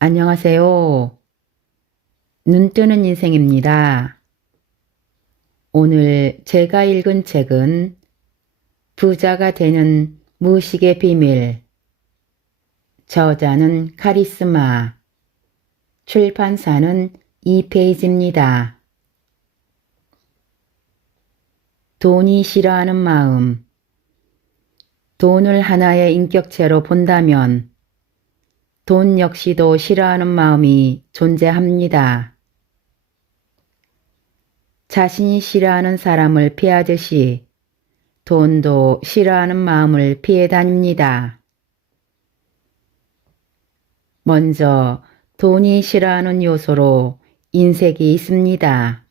안녕하세요. 눈뜨는 인생입니다. 오늘 제가 읽은 책은 부자가 되는 무식의 비밀, 저자는 카리스마, 출판사는 2페이지입니다. 돈이 싫어하는 마음. 돈을 하나의 인격체로 본다면 돈 역시도 싫어하는 마음이 존재합니다. 자신이 싫어하는 사람을 피하듯이 돈도 싫어하는 마음을 피해 다닙니다. 먼저 돈이 싫어하는 요소로 인색이 있습니다.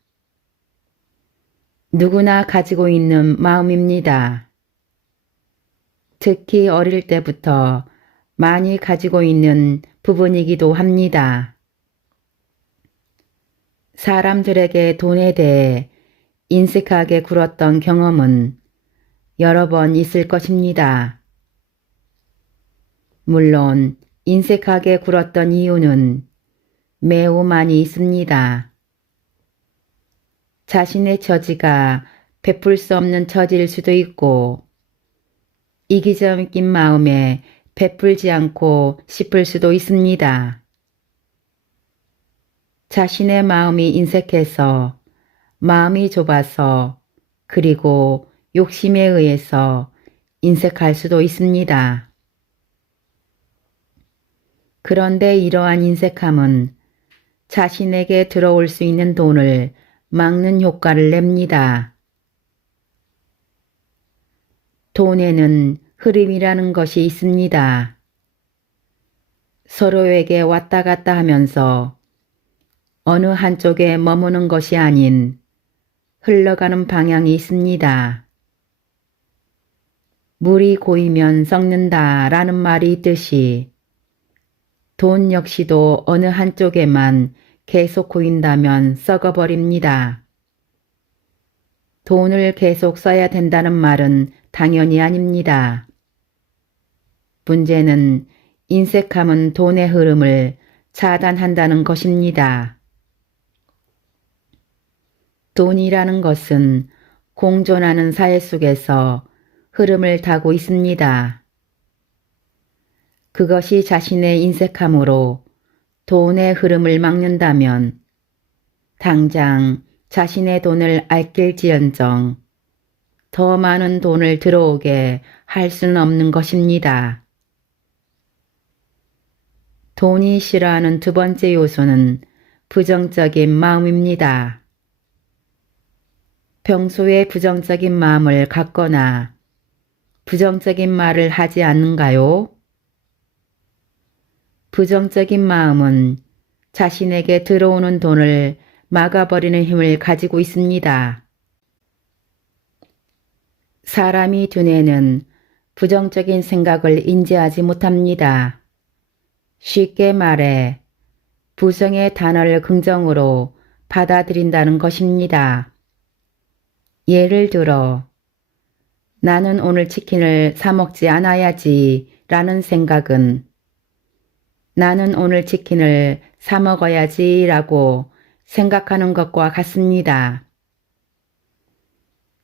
누구나 가지고 있는 마음입니다. 특히 어릴 때부터 많이 가지고 있는 부분이기도 합니다. 사람들에게 돈에 대해 인색하게 굴었던 경험은 여러 번 있을 것입니다. 물론 인색하게 굴었던 이유는 매우 많이 있습니다. 자신의 처지가 베풀 수 없는 처지일 수도 있고 이기적인 마음에 베풀지 않고 싶을 수도 있습니다. 자신의 마음이 인색해서, 마음이 좁아서, 그리고 욕심에 의해서 인색할 수도 있습니다. 그런데 이러한 인색함은 자신에게 들어올 수 있는 돈을 막는 효과를 냅니다. 돈에는 흐름이라는 것이 있습니다. 서로에게 왔다 갔다 하면서 어느 한쪽에 머무는 것이 아닌 흘러가는 방향이 있습니다. 물이 고이면 썩는다 라는 말이 있듯이 돈 역시도 어느 한쪽에만 계속 고인다면 썩어버립니다. 돈을 계속 써야 된다는 말은 당연히 아닙니다. 문제는 인색함은 돈의 흐름을 차단한다는 것입니다. 돈이라는 것은 공존하는 사회 속에서 흐름을 타고 있습니다. 그것이 자신의 인색함으로 돈의 흐름을 막는다면 당장 자신의 돈을 아낄지언정 더 많은 돈을 들어오게 할 수는 없는 것입니다. 돈이 싫어하는 두 번째 요소는 부정적인 마음입니다. 평소에 부정적인 마음을 갖거나 부정적인 말을 하지 않는가요? 부정적인 마음은 자신에게 들어오는 돈을 막아버리는 힘을 가지고 있습니다. 사람이 두뇌는 부정적인 생각을 인지하지 못합니다. 쉽게 말해 부정의 단어를 긍정으로 받아들인다는 것입니다. 예를 들어 나는 오늘 치킨을 사 먹지 않아야지 라는 생각은 나는 오늘 치킨을 사 먹어야지 라고 생각하는 것과 같습니다.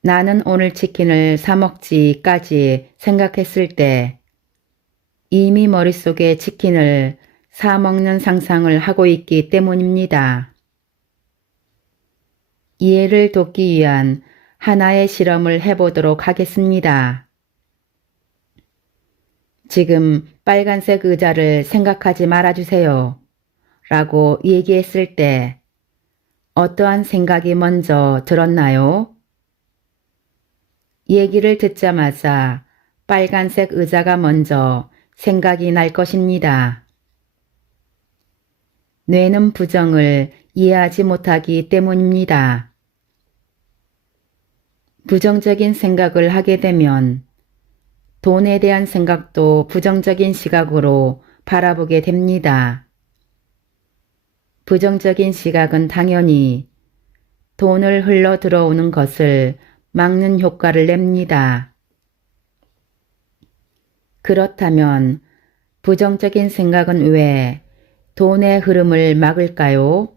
나는 오늘 치킨을 사 먹지까지 생각했을 때 이미 머릿속에 치킨을 사 먹는 상상을 하고 있기 때문입니다. 이해를 돕기 위한 하나의 실험을 해보도록 하겠습니다. 지금 빨간색 의자를 생각하지 말아주세요. 라고 얘기했을 때 어떠한 생각이 먼저 들었나요? 얘기를 듣자마자 빨간색 의자가 먼저 생각이 날 것입니다. 뇌는 부정을 이해하지 못하기 때문입니다. 부정적인 생각을 하게 되면 돈에 대한 생각도 부정적인 시각으로 바라보게 됩니다. 부정적인 시각은 당연히 돈을 흘러 들어오는 것을 막는 효과를 냅니다. 그렇다면 부정적인 생각은 왜 돈의 흐름을 막을까요?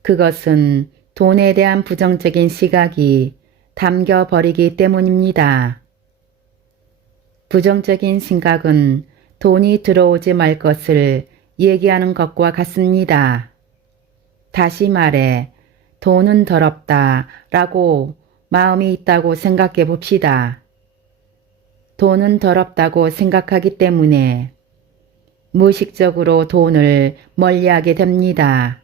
그것은 돈에 대한 부정적인 시각이 담겨버리기 때문입니다. 부정적인 생각은 돈이 들어오지 말 것을 얘기하는 것과 같습니다. 다시 말해 돈은 더럽다 라고 마음이 있다고 생각해 봅시다. 돈은 더럽다고 생각하기 때문에 무의식적으로 돈을 멀리하게 됩니다.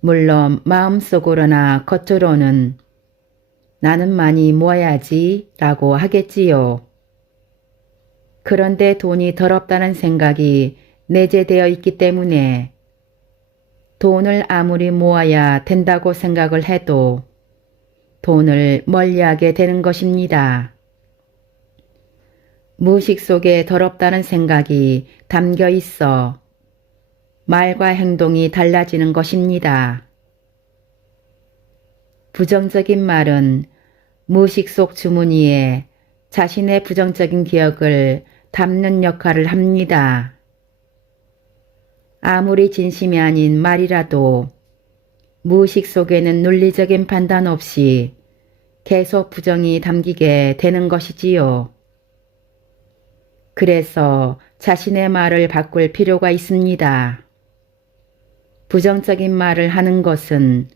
물론 마음속으로나 겉으로는 나는 많이 모아야지 라고 하겠지요. 그런데 돈이 더럽다는 생각이 내재되어 있기 때문에 돈을 아무리 모아야 된다고 생각을 해도 돈을 멀리하게 되는 것입니다. 무의식 속에 더럽다는 생각이 담겨 있어 말과 행동이 달라지는 것입니다. 부정적인 말은 무의식 속 주머니에 자신의 부정적인 기억을 담는 역할을 합니다. 아무리 진심이 아닌 말이라도 무의식 속에는 논리적인 판단 없이 계속 부정이 담기게 되는 것이지요. 그래서 자신의 말을 바꿀 필요가 있습니다. 부정적인 말을 하는 것은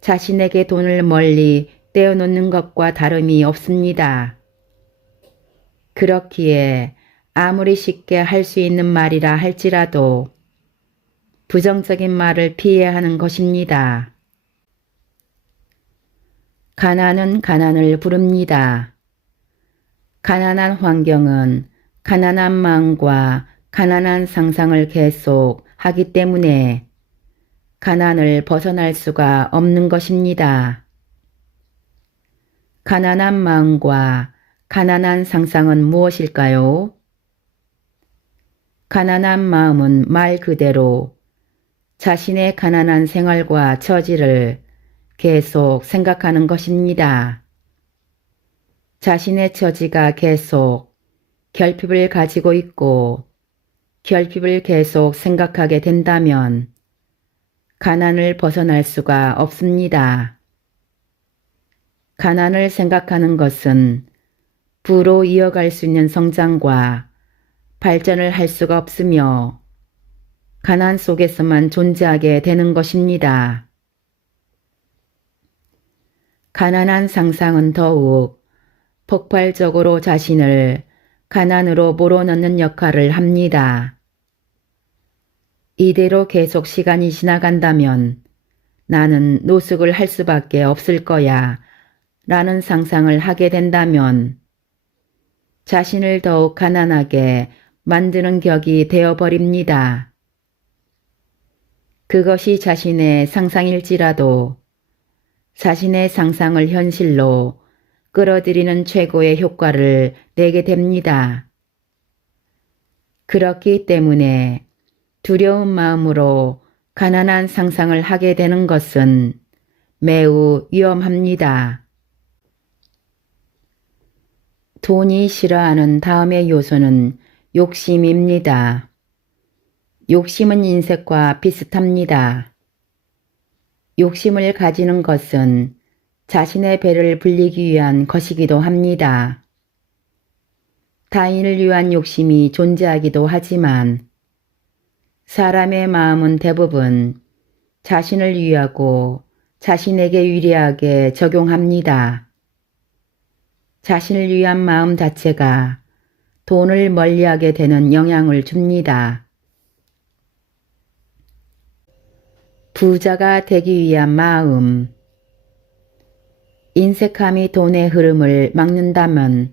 자신에게 돈을 멀리 떼어놓는 것과 다름이 없습니다. 그렇기에 아무리 쉽게 할 수 있는 말이라 할지라도 부정적인 말을 피해야 하는 것입니다. 가난은 가난을 부릅니다. 가난한 환경은 가난한 마음과 가난한 상상을 계속 하기 때문에 가난을 벗어날 수가 없는 것입니다. 가난한 마음과 가난한 상상은 무엇일까요? 가난한 마음은 말 그대로 자신의 가난한 생활과 처지를 계속 생각하는 것입니다. 자신의 처지가 계속 결핍을 가지고 있고 결핍을 계속 생각하게 된다면 가난을 벗어날 수가 없습니다. 가난을 생각하는 것은 부로 이어갈 수 있는 성장과 발전을 할 수가 없으며 가난 속에서만 존재하게 되는 것입니다. 가난한 상상은 더욱 폭발적으로 자신을 가난으로 몰아넣는 역할을 합니다. 이대로 계속 시간이 지나간다면 나는 노숙을 할 수밖에 없을 거야 라는 상상을 하게 된다면 자신을 더욱 가난하게 만드는 격이 되어버립니다. 그것이 자신의 상상일지라도 자신의 상상을 현실로 끌어들이는 최고의 효과를 내게 됩니다. 그렇기 때문에 두려운 마음으로 가난한 상상을 하게 되는 것은 매우 위험합니다. 돈이 싫어하는 다음의 요소는 욕심입니다. 욕심은 인색과 비슷합니다. 욕심을 가지는 것은 자신의 배를 불리기 위한 것이기도 합니다. 타인을 위한 욕심이 존재하기도 하지만 사람의 마음은 대부분 자신을 위하고 자신에게 유리하게 적용합니다. 자신을 위한 마음 자체가 돈을 멀리하게 되는 영향을 줍니다. 부자가 되기 위한 마음. 인색함이 돈의 흐름을 막는다면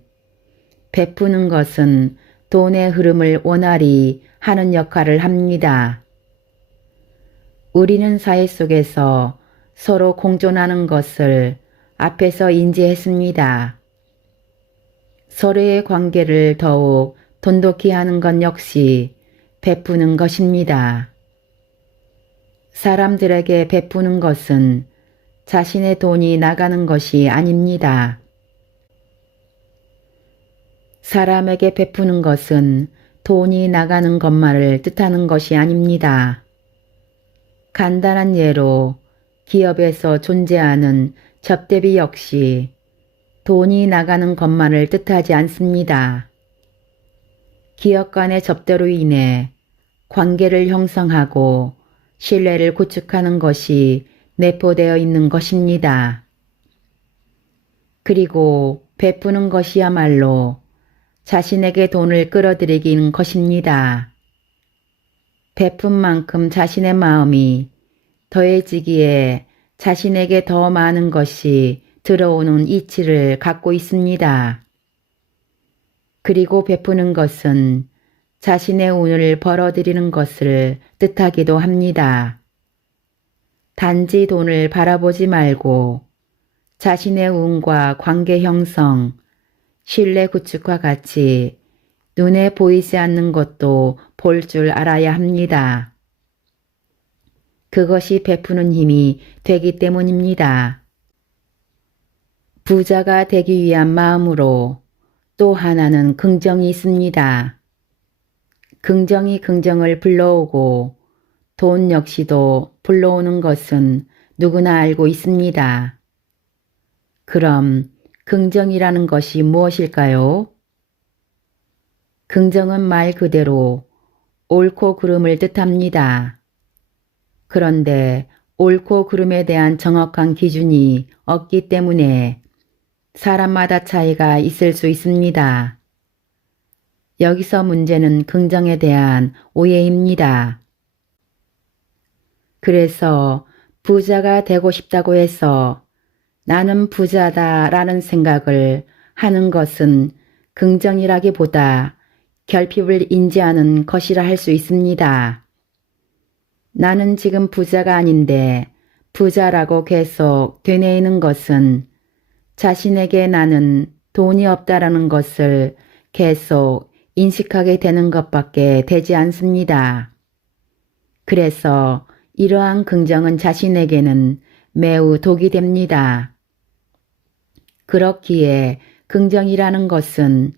베푸는 것은 돈의 흐름을 원활히 하는 역할을 합니다. 우리는 사회 속에서 서로 공존하는 것을 앞에서 인지했습니다. 서로의 관계를 더욱 돈독히 하는 것 역시 베푸는 것입니다. 사람들에게 베푸는 것은 자신의 돈이 나가는 것이 아닙니다. 사람에게 베푸는 것은 돈이 나가는 것만을 뜻하는 것이 아닙니다. 간단한 예로 기업에서 존재하는 접대비 역시 돈이 나가는 것만을 뜻하지 않습니다. 기업 간의 접대로 인해 관계를 형성하고 신뢰를 구축하는 것이 내포되어 있는 것입니다. 그리고 베푸는 것이야말로 자신에게 돈을 끌어들이기는 것입니다. 베푼 만큼 자신의 마음이 더해지기에 자신에게 더 많은 것이 들어오는 이치를 갖고 있습니다. 그리고 베푸는 것은 자신의 운을 벌어들이는 것을 뜻하기도 합니다. 단지 돈을 바라보지 말고 자신의 운과 관계 형성, 신뢰 구축과 같이 눈에 보이지 않는 것도 볼 줄 알아야 합니다. 그것이 베푸는 힘이 되기 때문입니다. 부자가 되기 위한 마음으로 또 하나는 긍정이 있습니다. 긍정이 긍정을 불러오고 돈 역시도 불러오는 것은 누구나 알고 있습니다. 그럼 긍정이라는 것이 무엇일까요? 긍정은 말 그대로 옳고 그름을 뜻합니다. 그런데 옳고 그름에 대한 정확한 기준이 없기 때문에 사람마다 차이가 있을 수 있습니다. 여기서 문제는 긍정에 대한 오해입니다. 그래서 부자가 되고 싶다고 해서 나는 부자다 라는 생각을 하는 것은 긍정이라기보다 결핍을 인지하는 것이라 할 수 있습니다. 나는 지금 부자가 아닌데 부자라고 계속 되뇌이는 것은 자신에게 나는 돈이 없다라는 것을 계속 인식하게 되는 것밖에 되지 않습니다. 그래서 이러한 긍정은 자신에게는 매우 독이 됩니다. 그렇기에 긍정이라는 것은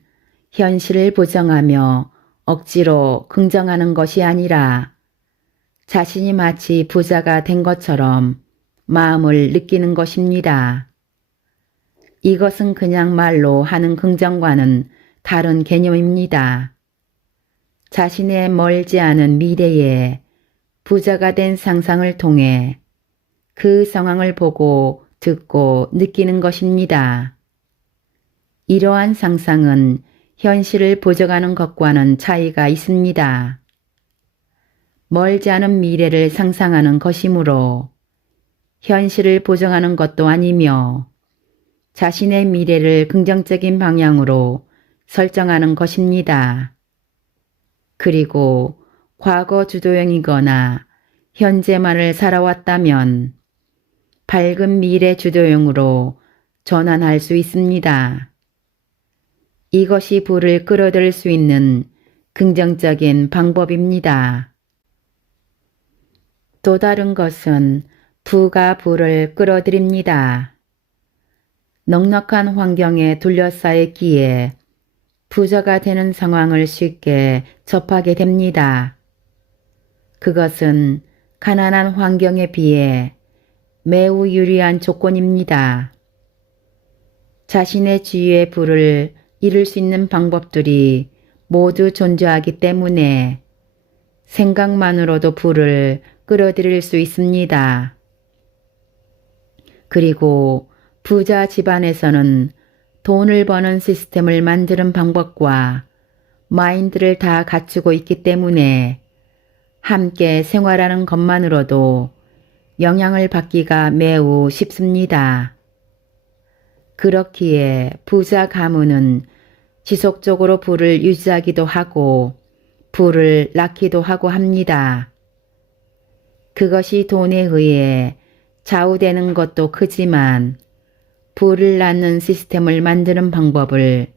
현실을 부정하며 억지로 긍정하는 것이 아니라 자신이 마치 부자가 된 것처럼 마음을 느끼는 것입니다. 이것은 그냥 말로 하는 긍정과는 다른 개념입니다. 자신의 멀지 않은 미래에 부자가 된 상상을 통해 그 상황을 보고 듣고 느끼는 것입니다. 이러한 상상은 현실을 부정하는 것과는 차이가 있습니다. 멀지 않은 미래를 상상하는 것이므로 현실을 부정하는 것도 아니며 자신의 미래를 긍정적인 방향으로 설정하는 것입니다. 그리고 과거 주도형이거나 현재만을 살아왔다면 밝은 미래 주도형으로 전환할 수 있습니다. 이것이 부를 끌어들일 수 있는 긍정적인 방법입니다. 또 다른 것은 부가 부를 끌어들입니다. 넉넉한 환경에 둘러싸였기에 부자가 되는 상황을 쉽게 접하게 됩니다. 그것은 가난한 환경에 비해 매우 유리한 조건입니다. 자신의 지위의 부를 이룰 수 있는 방법들이 모두 존재하기 때문에 생각만으로도 부를 끌어들일 수 있습니다. 그리고 부자 집안에서는 돈을 버는 시스템을 만드는 방법과 마인드를 다 갖추고 있기 때문에 함께 생활하는 것만으로도 영향을 받기가 매우 쉽습니다. 그렇기에 부자 가문은 지속적으로 부를 유지하기도 하고 부를 낳기도 하고 합니다. 그것이 돈에 의해 좌우되는 것도 크지만 부를 낳는 시스템을 만드는 방법을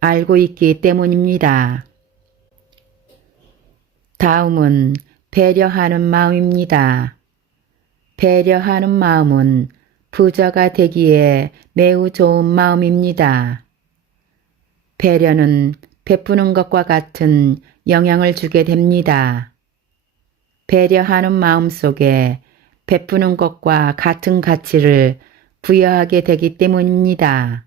알고 있기 때문입니다. 다음은 배려하는 마음입니다. 배려하는 마음은 부자가 되기에 매우 좋은 마음입니다. 배려는 베푸는 것과 같은 영향을 주게 됩니다. 배려하는 마음 속에 베푸는 것과 같은 가치를 부여하게 되기 때문입니다.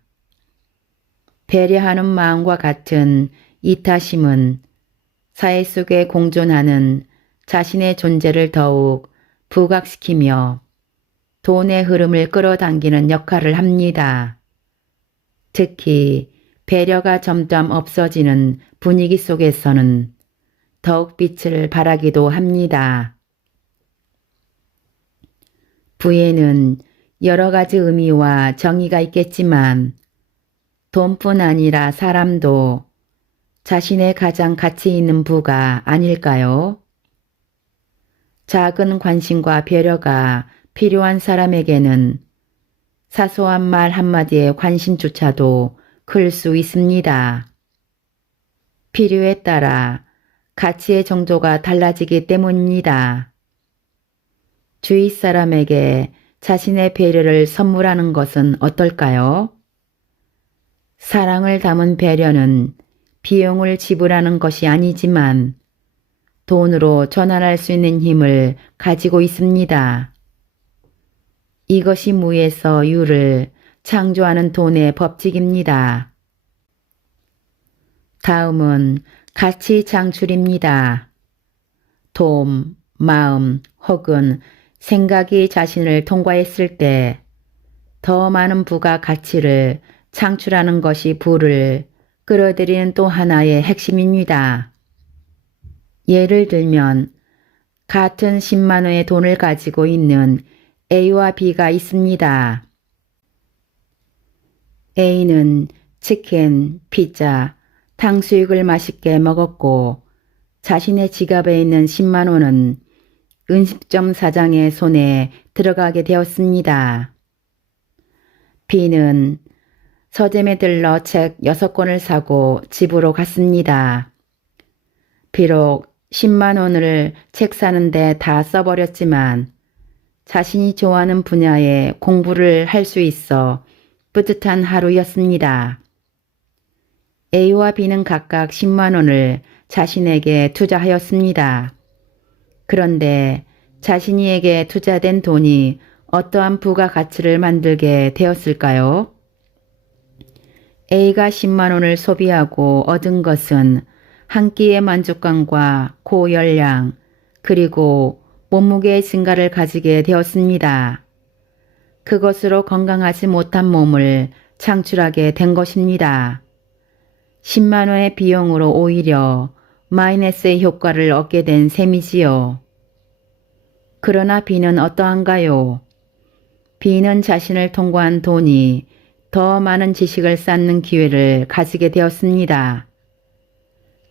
배려하는 마음과 같은 이타심은 사회 속에 공존하는 자신의 존재를 더욱 부각시키며 돈의 흐름을 끌어당기는 역할을 합니다. 특히 배려가 점점 없어지는 분위기 속에서는 더욱 빛을 발하기도 합니다. 부에는 여러 가지 의미와 정의가 있겠지만 돈뿐 아니라 사람도 자신의 가장 가치 있는 부가 아닐까요? 작은 관심과 배려가 필요한 사람에게는 사소한 말 한마디의 관심조차도 클 수 있습니다. 필요에 따라 가치의 정도가 달라지기 때문입니다. 주위 사람에게 자신의 배려를 선물하는 것은 어떨까요? 사랑을 담은 배려는 비용을 지불하는 것이 아니지만 돈으로 전환할 수 있는 힘을 가지고 있습니다. 이것이 무에서 유를 창조하는 돈의 법칙입니다. 다음은 가치 창출입니다. 돈, 마음 혹은 생각이 자신을 통과했을 때 더 많은 부가 가치를 창출하는 것이 부를 끌어들이는 또 하나의 핵심입니다. 예를 들면 같은 10만 원의 돈을 가지고 있는 A와 B가 있습니다. A는 치킨, 피자, 탕수육을 맛있게 먹었고 자신의 지갑에 있는 10만 원은 음식점 사장의 손에 들어가게 되었습니다. B는 서점에 들러 책 6권을 사고 집으로 갔습니다. 비록 10만 원을 책 사는데 다 써버렸지만 자신이 좋아하는 분야에 공부를 할 수 있어 뿌듯한 하루였습니다. A와 B는 각각 10만 원을 자신에게 투자하였습니다. 그런데 자신에게 투자된 돈이 어떠한 부가가치를 만들게 되었을까요? A가 10만 원을 소비하고 얻은 것은 한 끼의 만족감과 고열량 그리고 몸무게의 증가를 가지게 되었습니다. 그것으로 건강하지 못한 몸을 창출하게 된 것입니다. 10만 원의 비용으로 오히려 마이너스의 효과를 얻게 된 셈이지요. 그러나 B는 어떠한가요? B는 자신을 통과한 돈이 더 많은 지식을 쌓는 기회를 가지게 되었습니다.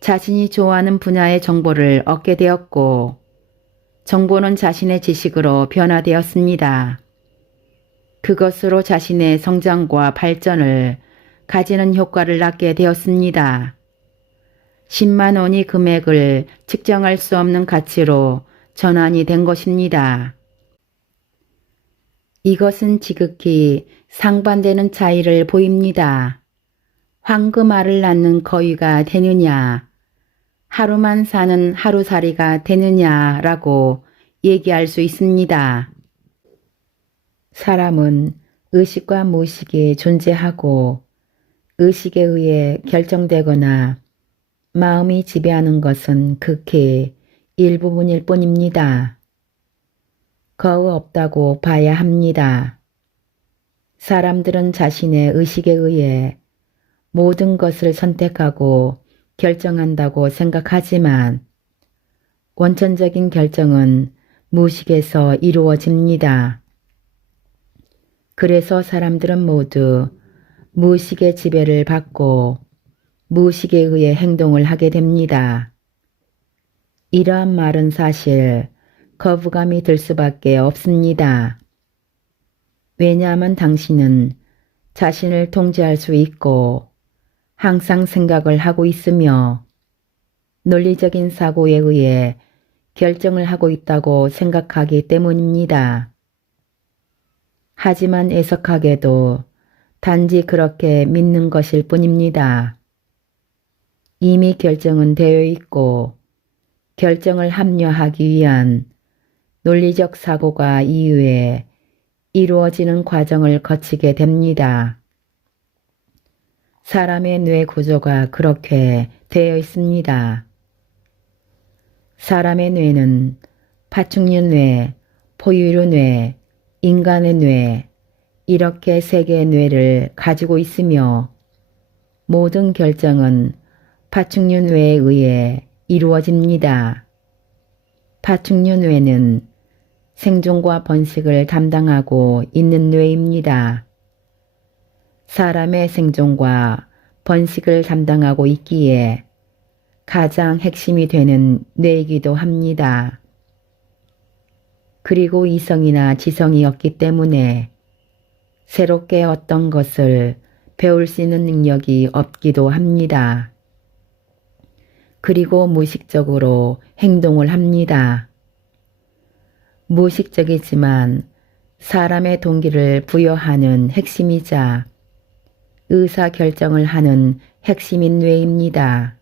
자신이 좋아하는 분야의 정보를 얻게 되었고 정보는 자신의 지식으로 변화되었습니다. 그것으로 자신의 성장과 발전을 가지는 효과를 낳게 되었습니다. 10만 원이 금액을 측정할 수 없는 가치로 전환이 된 것입니다. 이것은 지극히 상반되는 차이를 보입니다. 황금알을 낳는 거위가 되느냐, 하루만 사는 하루살이가 되느냐라고 얘기할 수 있습니다. 사람은 의식과 무의식이 존재하고 의식에 의해 결정되거나 마음이 지배하는 것은 극히 일부분일 뿐입니다. 거의 없다고 봐야 합니다. 사람들은 자신의 의식에 의해 모든 것을 선택하고 결정한다고 생각하지만 원천적인 결정은 무의식에서 이루어집니다. 그래서 사람들은 모두 무의식의 지배를 받고 무의식에 의해 행동을 하게 됩니다. 이러한 말은 사실 거부감이 들 수밖에 없습니다. 왜냐하면 당신은 자신을 통제할 수 있고 항상 생각을 하고 있으며 논리적인 사고에 의해 결정을 하고 있다고 생각하기 때문입니다. 하지만 애석하게도 단지 그렇게 믿는 것일 뿐입니다. 이미 결정은 되어 있고 결정을 합리화하기 위한 논리적 사고가 이후에 이루어지는 과정을 거치게 됩니다. 사람의 뇌 구조가 그렇게 되어 있습니다. 사람의 뇌는 파충류 뇌, 포유류 뇌, 인간의 뇌 이렇게 세 개의 뇌를 가지고 있으며 모든 결정은 파충류 뇌에 의해 이루어집니다. 파충류 뇌는 생존과 번식을 담당하고 있는 뇌입니다. 사람의 생존과 번식을 담당하고 있기에 가장 핵심이 되는 뇌이기도 합니다. 그리고 이성이나 지성이 없기 때문에 새롭게 어떤 것을 배울 수 있는 능력이 없기도 합니다. 그리고 무의식적으로 행동을 합니다. 무의식적이지만 사람의 동기를 부여하는 핵심이자 의사결정을 하는 핵심인 뇌입니다.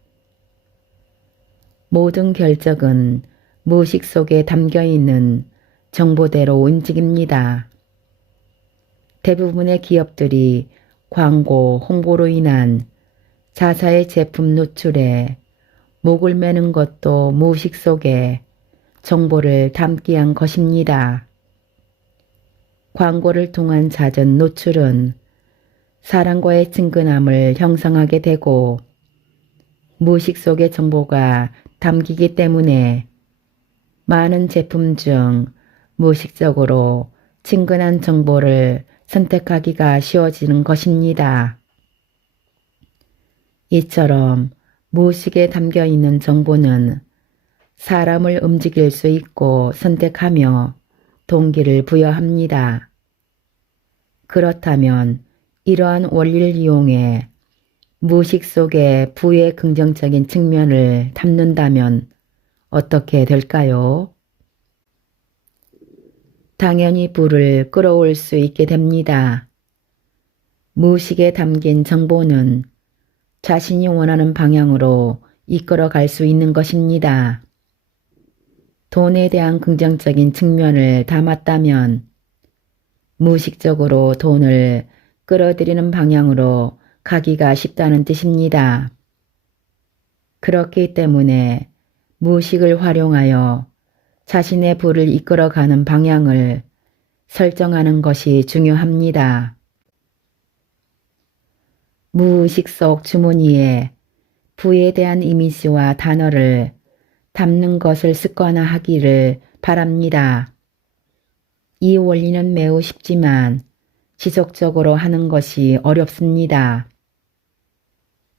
모든 결정은 무의식 속에 담겨있는 정보대로 움직입니다. 대부분의 기업들이 광고, 홍보로 인한 자사의 제품 노출에 목을 매는 것도 무의식 속에 정보를 담기 위한 것입니다. 광고를 통한 잦은 노출은 사람과의 친근함을 형성하게 되고 무의식 속의 정보가 담기기 때문에 많은 제품 중 무의식적으로 친근한 정보를 선택하기가 쉬워지는 것입니다. 이처럼 무의식에 담겨있는 정보는 사람을 움직일 수 있고 선택하며 동기를 부여합니다. 그렇다면 이러한 원리를 이용해 무의식 속의 부의 긍정적인 측면을 담는다면 어떻게 될까요? 당연히 부를 끌어올 수 있게 됩니다. 무의식에 담긴 정보는 자신이 원하는 방향으로 이끌어 갈 수 있는 것입니다. 돈에 대한 긍정적인 측면을 담았다면 무의식적으로 돈을 끌어들이는 방향으로 가기가 쉽다는 뜻입니다. 그렇기 때문에 무의식을 활용하여 자신의 부를 이끌어가는 방향을 설정하는 것이 중요합니다. 무의식 속 주머니에 부에 대한 이미지와 단어를 담는 것을 습관화하기를 바랍니다. 이 원리는 매우 쉽지만 지속적으로 하는 것이 어렵습니다.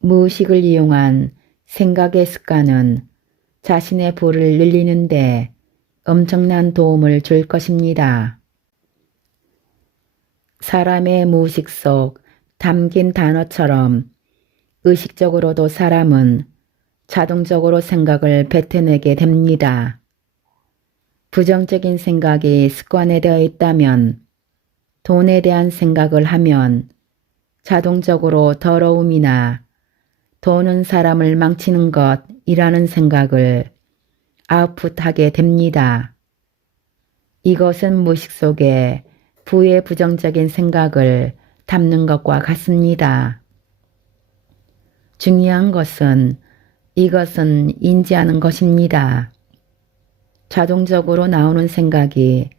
무의식을 이용한 생각의 습관은 자신의 부를 늘리는 데 엄청난 도움을 줄 것입니다. 사람의 무의식 속 담긴 단어처럼 의식적으로도 사람은 자동적으로 생각을 뱉어내게 됩니다. 부정적인 생각이 습관화되어 있다면 돈에 대한 생각을 하면 자동적으로 더러움이나 돈은 사람을 망치는 것이라는 생각을 아웃풋하게 됩니다. 이것은 무의식 속에 부의 부정적인 생각을 담는 것과 같습니다. 중요한 것은 이것은 인지하는 것입니다. 자동적으로 나오는 생각이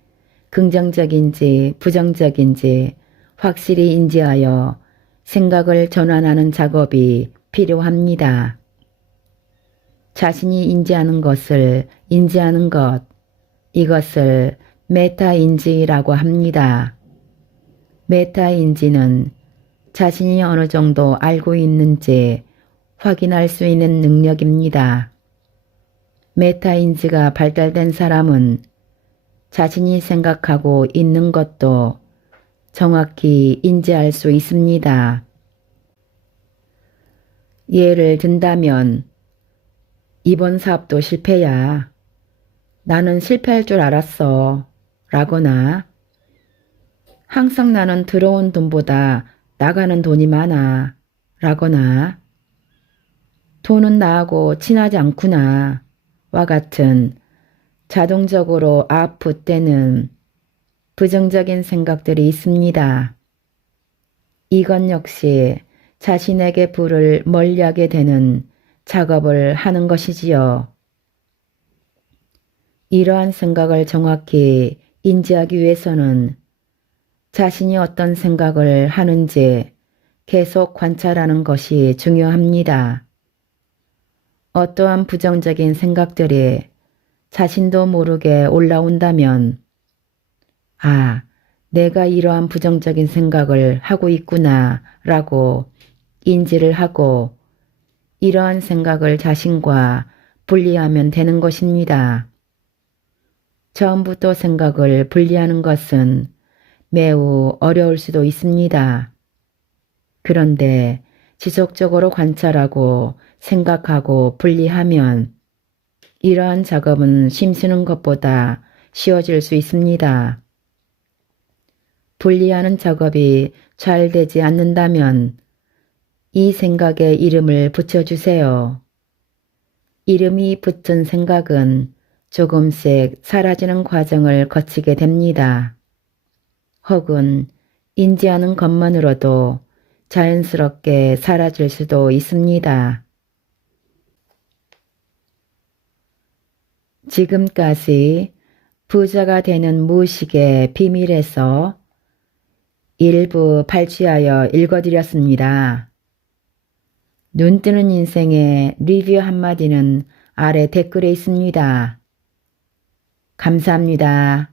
긍정적인지 부정적인지 확실히 인지하여 생각을 전환하는 작업이 필요합니다. 자신이 인지하는 것을 인지하는 것, 이것을 메타인지라고 합니다. 메타인지는 자신이 어느 정도 알고 있는지 확인할 수 있는 능력입니다. 메타인지가 발달된 사람은 자신이 생각하고 있는 것도 정확히 인지할 수 있습니다. 예를 든다면 이번 사업도 실패야. 나는 실패할 줄 알았어. 라거나 항상 나는 들어온 돈보다 나가는 돈이 많아. 라거나 돈은 나하고 친하지 않구나. 와 같은 자동적으로 아프때는 부정적인 생각들이 있습니다. 이건 역시 자신에게 불을 멀리하게 되는 작업을 하는 것이지요. 이러한 생각을 정확히 인지하기 위해서는 자신이 어떤 생각을 하는지 계속 관찰하는 것이 중요합니다. 어떠한 부정적인 생각들이 자신도 모르게 올라온다면 아, 내가 이러한 부정적인 생각을 하고 있구나 라고 인지를 하고 이러한 생각을 자신과 분리하면 되는 것입니다. 처음부터 생각을 분리하는 것은 매우 어려울 수도 있습니다. 그런데 지속적으로 관찰하고 생각하고 분리하면 이러한 작업은 힘쓰는 것보다 쉬워질 수 있습니다. 분리하는 작업이 잘 되지 않는다면 이 생각에 이름을 붙여주세요. 이름이 붙은 생각은 조금씩 사라지는 과정을 거치게 됩니다. 혹은 인지하는 것만으로도 자연스럽게 사라질 수도 있습니다. 지금까지 부자가 되는 무의식의 비밀에서 일부 발췌하여 읽어드렸습니다. 눈뜨는 인생의 리뷰 한마디는 아래 댓글에 있습니다. 감사합니다.